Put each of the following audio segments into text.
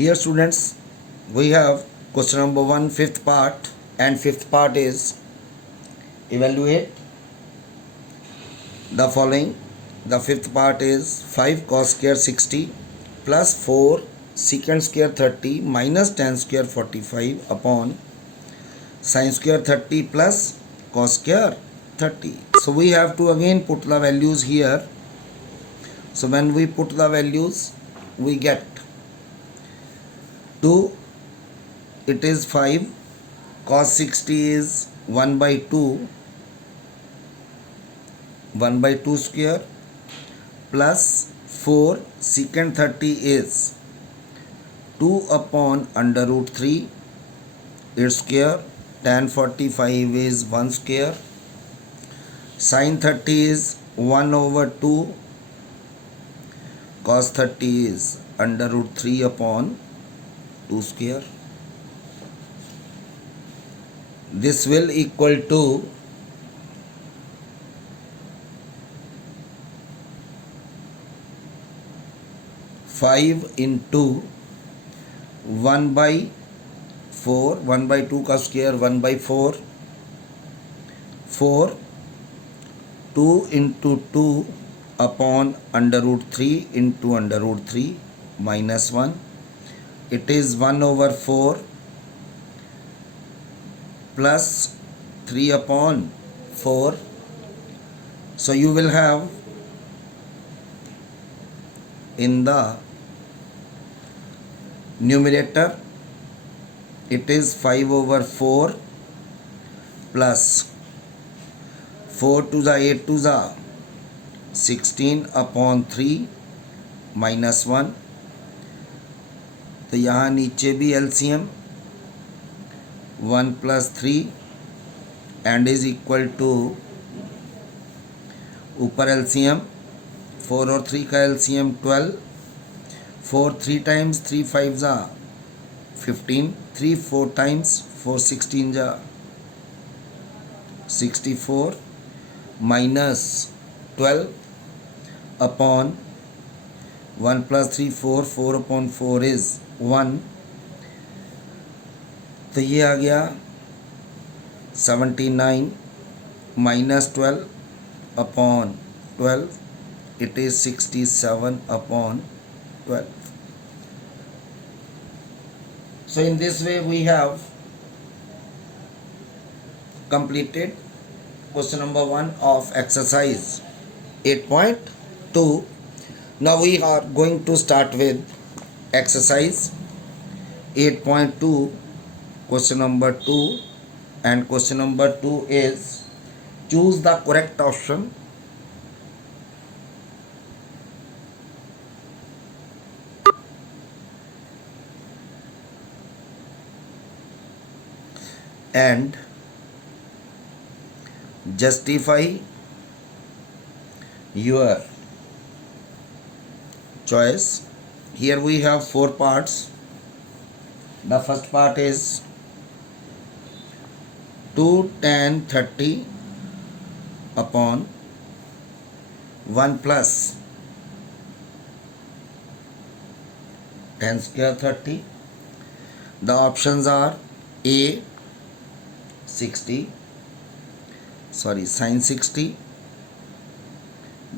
Here students, we have question number 1 fifth part, and fifth part is evaluate the following. The fifth part is 5 cos square 60 plus 4 secant square 30 minus tan square 45 upon sin square 30 plus cos square 30. So we have to again put the values here. So when we put the values, we get 2, it is 5, cos 60 is 1 by 2, 1 by 2 square, plus 4 secant 30 is 2 upon under root 3 its square, tan 45 is 1 square, sin 30 is 1 over 2, cos 30 is under root 3 upon 2 square. This will equal to 5 into 1 by 4, 1 by 2 का square 1 by 4, 4, 2 into 2 upon under root 3 into under root 3 minus 1. It is 1 over 4 plus 3 upon 4. So you will have in the numerator it is 5 over 4 plus 4 to the 8 to the 16 upon 3 minus 1. तो यहाँ नीचे भी LCM 1 plus 3 and is equal to ऊपर LCM 4 और 3 का LCM 12, 4 3 times 3 5 जा 15, 3 4 times 4 16 जा 64 minus 12 upon 1 plus 3 4, 4 upon 4 is 1. तो ये आ गया 79 minus 12 upon 12, it is 67 upon 12. So in this way we have completed question number 1 of exercise 8.2. Now we are going to start with exercise 8.2, question number 2, and question number 2 is choose the correct option and justify your choice. Here we have 4 parts. The first part is 2 tan 30 upon 1 plus tan square 30. The options are A sin 60,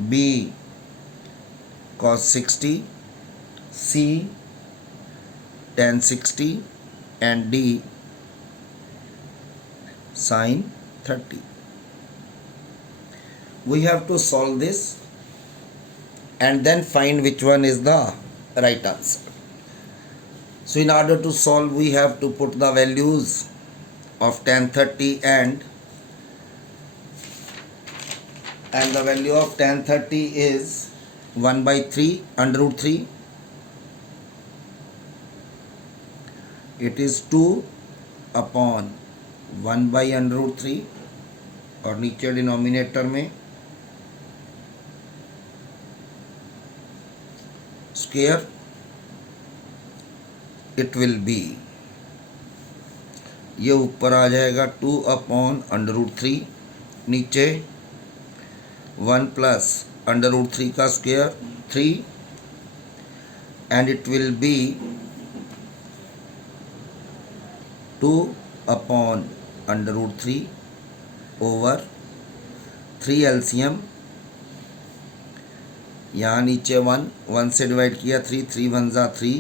B cos 60, C tan 60, and D sin 30. We have to solve this and then find which one is the right answer. So in order to solve, we have to put the values of tan 30 and the value of tan 30 is 1 by 3 under root 3. It is 2 upon 1 by under root 3 और नीचे denominator में square it will be, ये ऊपर आ जाएगा 2 upon under root 3, नीचे 1 plus under root 3 का square 3, and it will be 2/√3 over 3 LCM, यहाँ नीचे 1 से डिवाइड किया 3 3 1 जा 3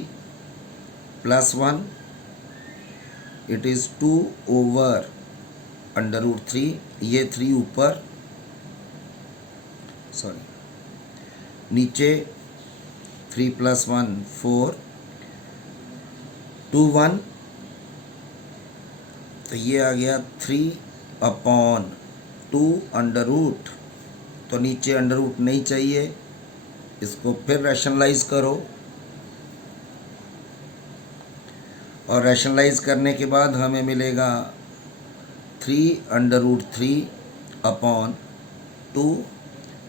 प्लस 1, इट इज़ 2/√3, ये 3 ऊपर, सॉरी नीचे 3 + 1 4 2 1, तो ये आ गया 3/2 तो नीचे अंडर रूट नहीं चाहिए, इसको फिर रैशनलाइज करो और रैशनलाइज करने के बाद हमें मिलेगा 3/3/2,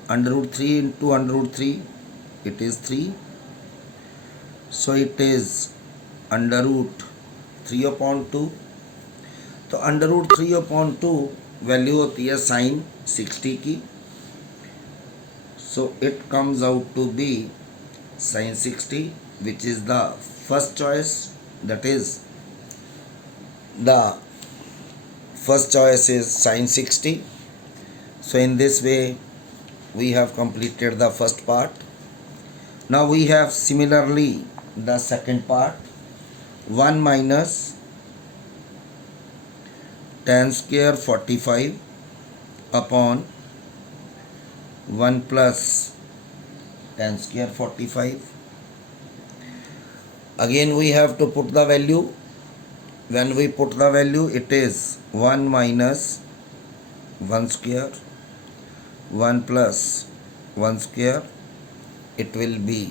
√3 into √3, it is 3, so it is √3/2, तो √3/2 वैल्यू होती है sin 60 की, so it comes out to be sin 60, which is the first choice, that is the first choice is sin 60. So in this way we have completed the first part. Now we have similarly the second part, 1 minus tan square 45 upon 1 plus tan square 45. Again we have to put the value. When we put the value, it is 1 minus 1 square 1 plus 1 square, it will be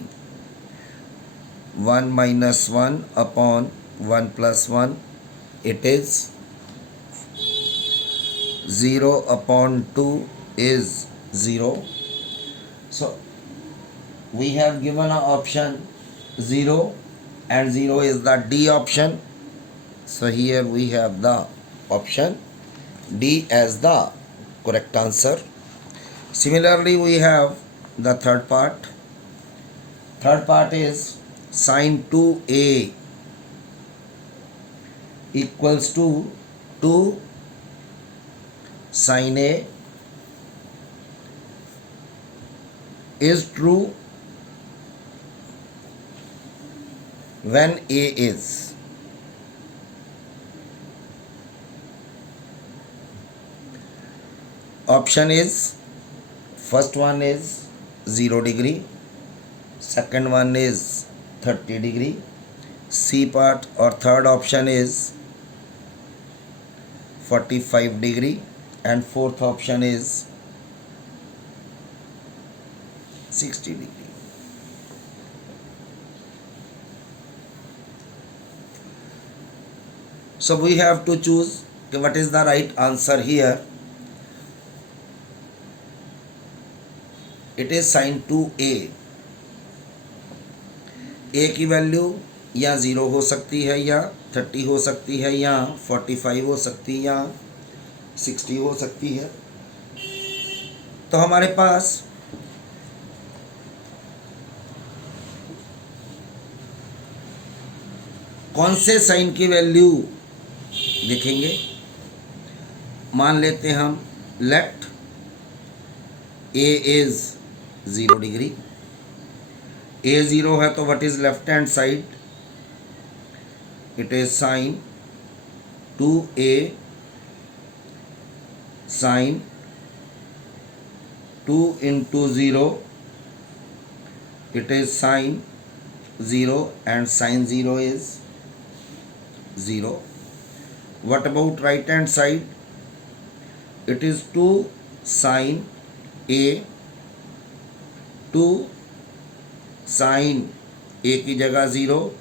1 minus 1 upon 1 plus 1, it is 0/2 is 0. So we have given an option 0, and 0 is the D option. So here we have the option D as the correct answer. Similarly, we have the third part. Third part is sin 2A equals to 2 sin A is true when A is option is, first one is 0 degree, second one is 30 degree, C part or third option is 45 degree, and fourth option is 60 degree. So we have to choose what is the right answer here. It is sin 2A. A की value या 0 हो सकती है, या 30 हो सकती है, या 45 हो सकती है, या 60 हो सकती है. तो हमारे पास कौन से साइन की वैल्यू लिखेंगे. मान लेते हम late A is 0 degree. A 0 है तो what is left hand side? It is sin 2A sin 2 into 0. It is sin 0, and sin 0 is 0. What about right hand side? It is 2 sin A, 2 sin A की जगह 0,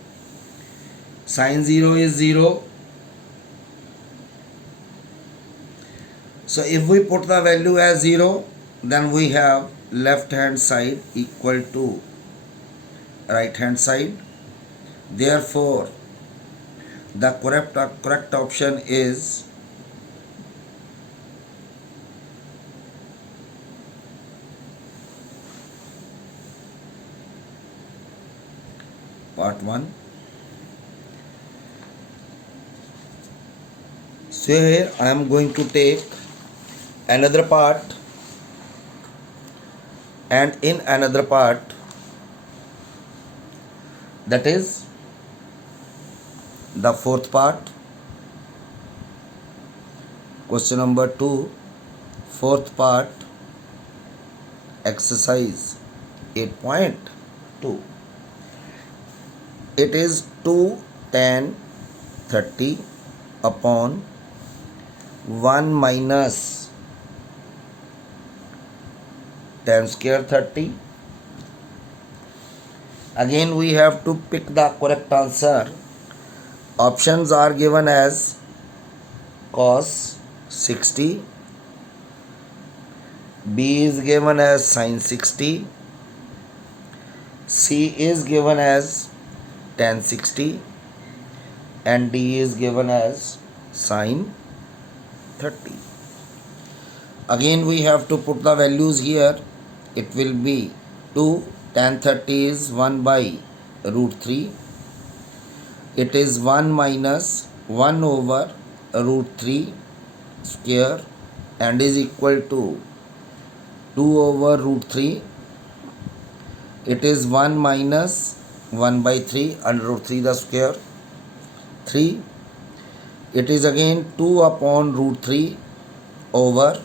sin 0 is 0. So if we put the value as 0, then we have left hand side equal to right hand side. Therefore the correct option is part 1. So here I am going to take another part, and in another part, that is the fourth part, question number 2, fourth part, exercise 8.2. It is 2 tan 30 upon 1 minus tan square 30. Again we have to pick the correct answer. Options are given as cos 60, B is given as sin 60, C is given as tan 60, and D is given as sin 30. Again we have to put the values here. It will be 2 tan 30 is 1 by root 3. It is 1 minus 1 over root 3 square and is equal to 2 over root 3. It is 1 minus 1 by 3 under root 3 the square 3. It is again 2 upon root 3 over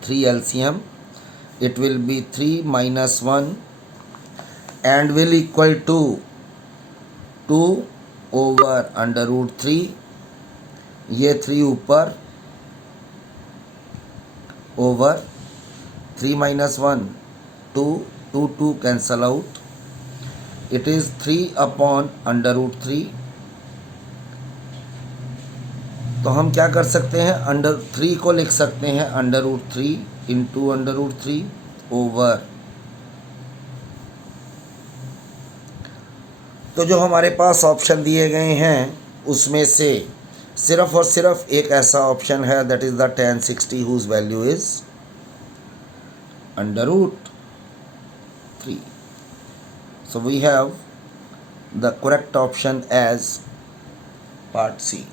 3 LCM. It will be 3 minus 1 and will equal to 2 over under root 3. ये 3 ऊपर over 3 minus 1 2 2 cancel out. It is 3 upon under root 3. तो हम क्या कर सकते हैं, under 3 को लिख सकते हैं under root 3 into under root 3 over, तो जो हमारे पास ऑप्शन दिए गए हैं उसमें से सिर्फ और सिर्फ एक ऐसा ऑप्शन है, that is the tan 60 whose value is under root 3. So we have the correct option as part C.